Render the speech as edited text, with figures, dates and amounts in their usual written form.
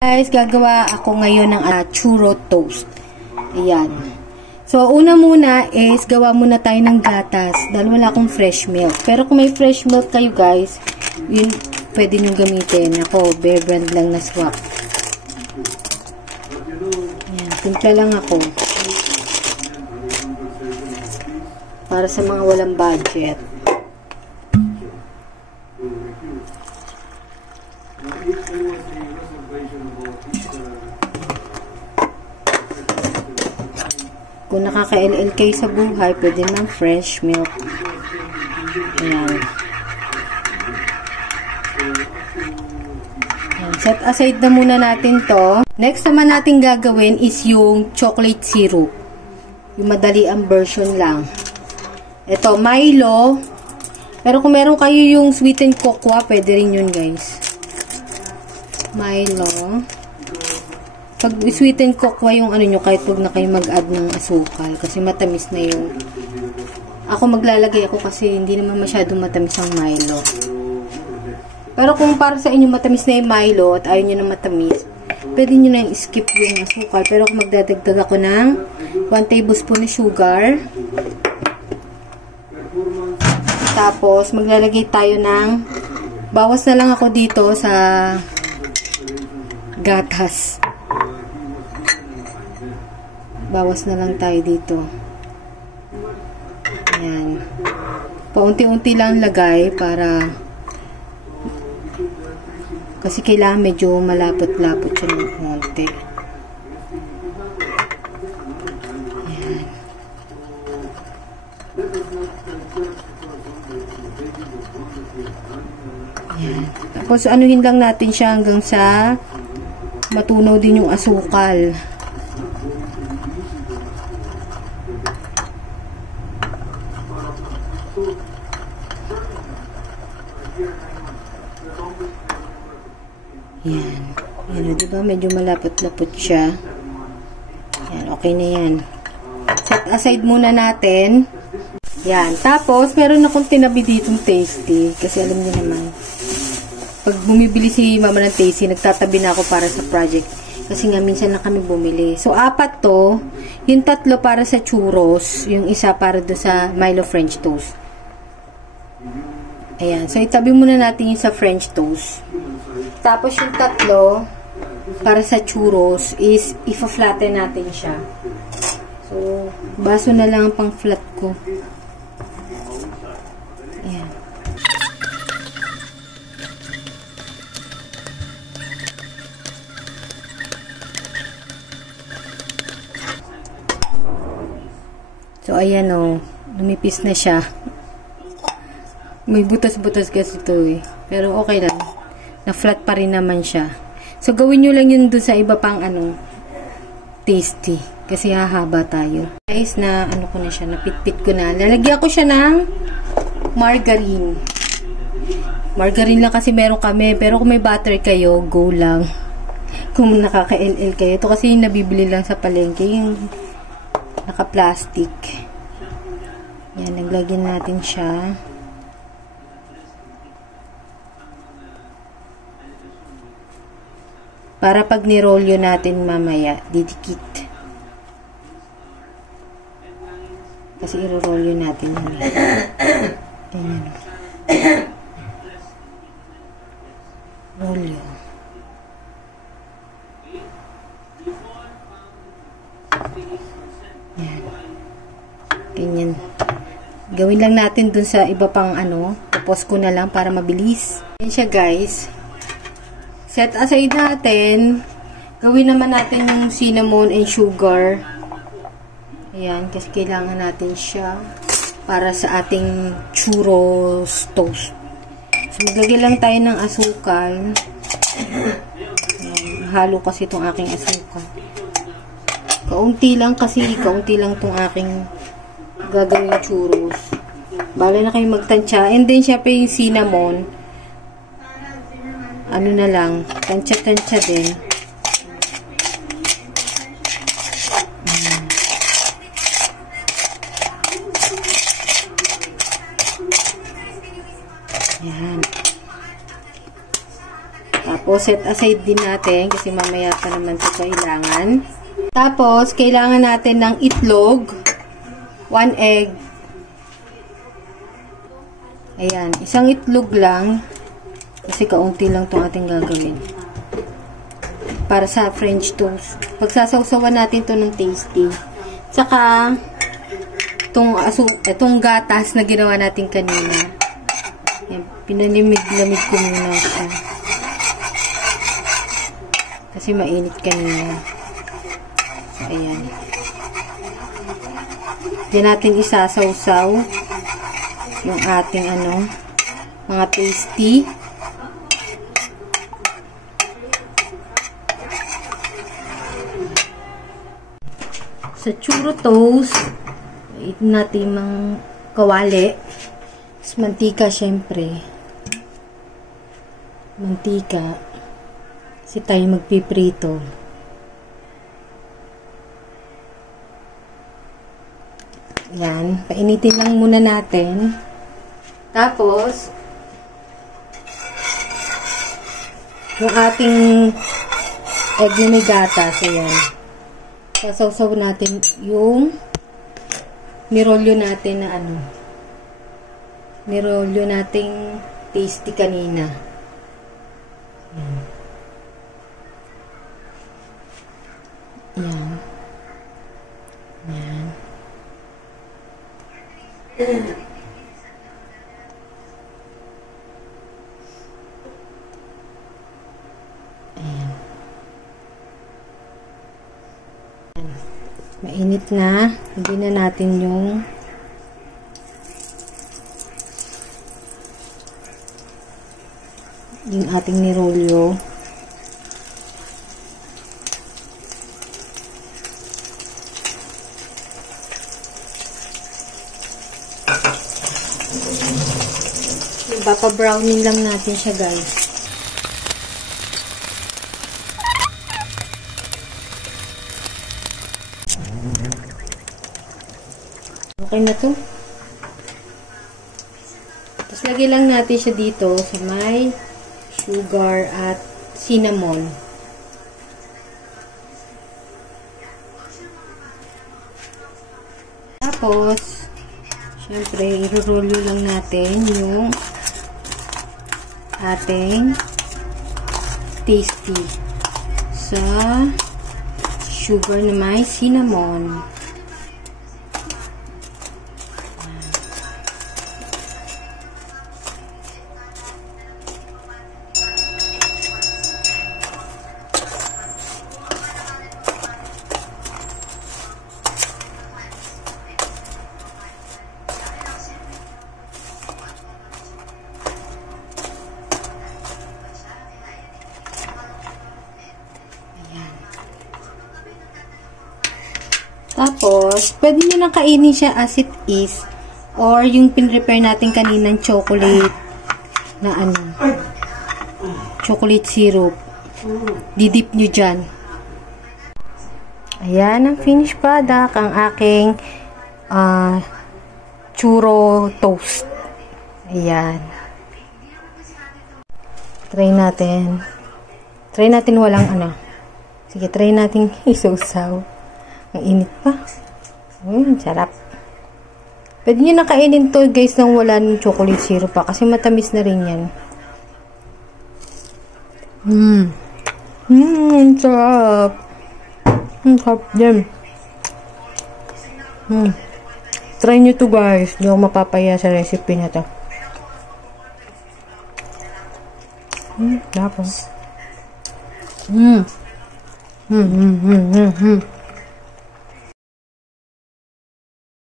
Guys, gagawa ako ngayon ng churro toast. Ayan. So, una muna is gawa muna tayo ng gatas dahil wala akong fresh milk. Pero kung may fresh milk kayo guys, yun pwede nyo gamitin. Ako, Bear Brand lang na swak. Ayan, timpla lang ako. Para sa mga walang budget. Kung nakaka-LL kayo sa buhay, pwede ng fresh milk. Ayan. Ayan. Set aside na muna natin to. Next naman natin gagawin is yung chocolate syrup. Yung madali ang version lang. Ito, Milo. Pero kung meron kayo yung sweetened cocoa, pwede rin yun guys. Milo. Pag sweetened cocoa yung ano nyo, kahit huwag na kayo mag-add ng asukal. Kasi matamis na yung... Ako maglalagay ako kasi hindi naman masyadong matamis ang Milo. Pero kung para sa inyo matamis na yung Milo at ayaw nyo na matamis, pwede nyo na yung skip yung asukal. Pero kung magdadagdag ako ng 1 tablespoon na sugar. Tapos maglalagay tayo ng... Bawas na lang ako dito sa gatas. Bawas na lang tayo dito. Ayan. Paunti-unti lang lagay para kasi kailangan medyo malapot-lapot siya ng konti. Ayan. Ayan. Tapos anuhin lang natin siya hanggang sa matunaw din yung asukal. Yan. Yan o, diba? Medyo malapot-lapot siya. Yan, okay na yan. Set aside muna natin. Yan. Tapos, meron akong tinabi ditong tasty. Kasi alam niyo naman, pag bumibili si mama ng tasty, nagtatabi na ako para sa project. Kasi nga, minsan lang kami bumili. So, 4 to. Yung 3 para sa churros. Yung isa para do sa Milo French toast. Ayan. So, itabi muna natin yung sa French toast. Tapos yung 3 para sa churros is ifa-flatten natin siya. So, baso na lang ang pang-flat ko. Ayan. So, ayan o. Lumipis na siya. May butas-butas kasi ito eh. Pero okay lang. Na-flat pa rin naman siya. So, gawin nyo lang yun dun sa iba pang tasty. Kasi hahaba tayo. Guys, na ko na siya. Napitpit ko na. Lalagyan ko siya ng margarine. Margarine lang kasi meron kami. Pero kung may butter kayo, go lang. Kung nakaka-LL kayo. Ito kasi yung nabibili lang sa palengke. Yung naka-plastic. Yan, naglagyan natin siya. Para pag nirolyo natin mamaya, didikit. Kasi irorolyo natin yun. Ganyan. Rolyo. Yan. Ganyan. Gawin lang natin dun sa iba pang tapos ko na lang para mabilis. Yan siya guys. Set aside natin. Gawin naman natin yung cinnamon and sugar. Ayan, kasi kailangan natin siya para sa ating churros toast. So, maglagay lang tayo ng asukal. Ayan, halo kasi itong aking asukal. Kaunti lang kasi, kaunti lang itong aking gagawin churros. Bala na kayo magtansya. And then, syempre yung cinnamon. Ano na lang, tansya-tansya din. Yan. Tapos, set aside din natin kasi mamaya pa naman ito kailangan. Tapos, kailangan natin ng itlog. 1 egg. Ayan. Isang itlog lang. Kasi kaunti lang itong ating gagawin. Para sa French toast. Pagsasawsawan natin to ng tasty. Tsaka, itong gatas na ginawa natin kanina. Ayan, pinalimig-lamig ko muna siya. Kasi mainit kanina. So, ayan. Diyan natin isasawsaw yung ating mga tasty. Sa churro toast, ito natin mga kawali. Mantika, syempre. Mantika. Kasi tayo magpiprito. Yan. Painitin lang muna natin. Tapos, yung ating egg na may gatas. Ayan. Sasawsaw natin yung nirolyo natin na nirolyo nating tasty kanina. Yan. Yan. Yan. Ayan. Mainit na. Hindi na natin yung ating nirolyo. Papa-browning lang natin siya, guys. Okay na to. Tapos lagay lang natin siya dito sa may sugar at cinnamon. Tapos, syempre, irurolyo lang natin yung ating tasty sa sugar na may cinnamon. Tapos, pwede nyo nang kainin siya as it is. Or yung pin-prepare natin kaninang chocolate na chocolate syrup. Didip nyo dyan. Ayan ang finished product. Ang aking churro toast. Ayan. Try natin. Try natin walang Sige, try natin isawsaw. Ang init pa. Sarap. Pwede nyo nakainin to, guys, nang wala ng chocolate syrup pa. Kasi matamis na rin yan. Sarap. Sarap din. Try nyo to, guys. Hindi ako mapapaya sa recipe na to. Tapos.